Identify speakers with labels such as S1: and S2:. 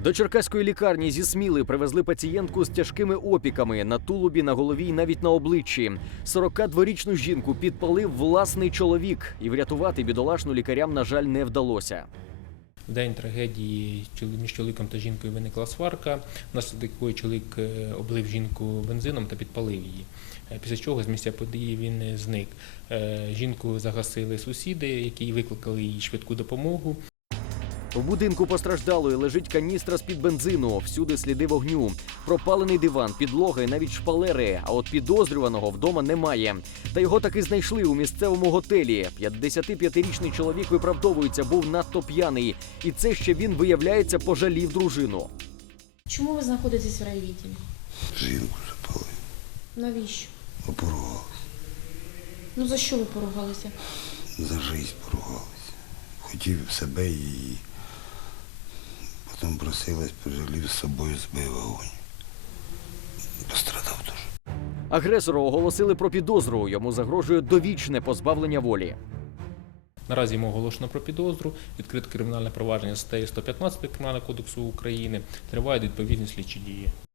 S1: До черкаської лікарні зі Сміли привезли пацієнтку з тяжкими опіками на тулубі, на голові і навіть на обличчі. 42-річну жінку підпалив власний чоловік. І врятувати бідолашну лікарям, на жаль, не вдалося.
S2: В день трагедії між чоловіком та жінкою виникла сварка, внаслідок якої чоловік облив жінку бензином та підпалив її. Після чого з місця події він зник. Жінку загасили сусіди, які викликали їй швидку допомогу.
S1: В будинку постраждалої лежить каністра з-під бензину, всюди сліди вогню. Пропалений диван, підлога і навіть шпалери, а от підозрюваного вдома немає. Та його таки знайшли у місцевому готелі. 55-річний чоловік виправдовується, був надто п'яний. І це ще він, виявляється, пожалів дружину.
S3: Чому ви знаходитесь в райвідділі?
S4: Жінку запалив.
S3: Навіщо?
S4: Поругалися.
S3: Ну за що ви поругалися?
S4: За життя поругалися. Хотів себе і її. Потім просилась, пожалів, з собою збив вогонь. Пострадав дуже.
S1: Агресору оголосили про підозру. Йому загрожує довічне позбавлення волі.
S2: Наразі йому оголошено про підозру, відкрите кримінальне провадження статтею 115 Кримінального кодексу України, тривають відповідні слідчі дії.